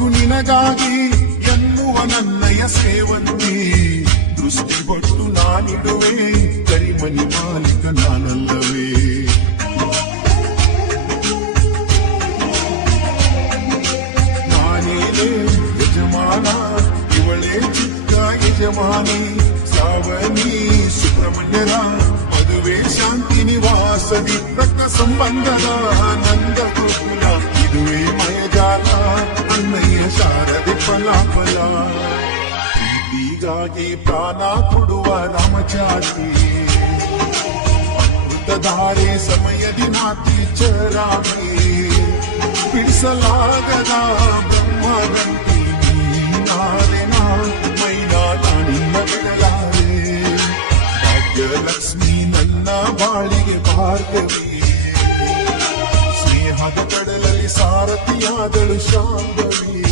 ಬದುಕು ನಿನಗಾಗಿ ಎನ್ನುವ ನನ್ನಯ ಸೇವನ್ನೇ ದೃಷ್ಟಿ ಕೊಟ್ಟು ನಾನಿಡುವೆ ಕರಿಮನಿ ಮಾಲೀಕ ನಾನಲ್ಲವೇ. ನಾನೇನೇ ಯಜಮಾನ ಇವಳೇ ಚಿಕ್ಕ ಯಜಮಾನಿ ಶ್ರಾವಣಿ ಸುಬ್ರಹ್ಮಣ್ಯರ ಮದುವೆ ಶಾಂತಿ ನಿವಾಸದಿ ರಕ್ತ ಸಂಬಂಧದ ನಂದ ಗೋಕುಲ ಇದುವೇ ಮಯಜಾಲ ಅಣ್ಣಯ್ಯ ಶಾರದೆ ಫಲಾಫಲ. ಪ್ರೀತಿಗಾಗಿ ಪ್ರಾಣ ಕೊಡುವ ರಾಮಚಾರಿ ಅಮೃತಧಾರೆ ಸಮಯದಿ ನಾತಿ ಚರಾಮಿ ಬಿಡಿಸಲಾಗದ ಬ್ರಹ್ಮಗಂಟಿ ನೀನಾರೆನ ಮೈನಾಡ ನಿನ್ನ ಬಿಡಲಾರೆ. ಭಾಗ್ಯಲಕ್ಷ್ಮಿ ನನ್ನ ಬಾಳಿಗೆ ಭಾರ್ಗವಿ ಸ್ನೇಹದ ಕಡಲಲ್ಲಿ ಸಾರಥಿಯಾದಳು ಶಾಂಭವಿ.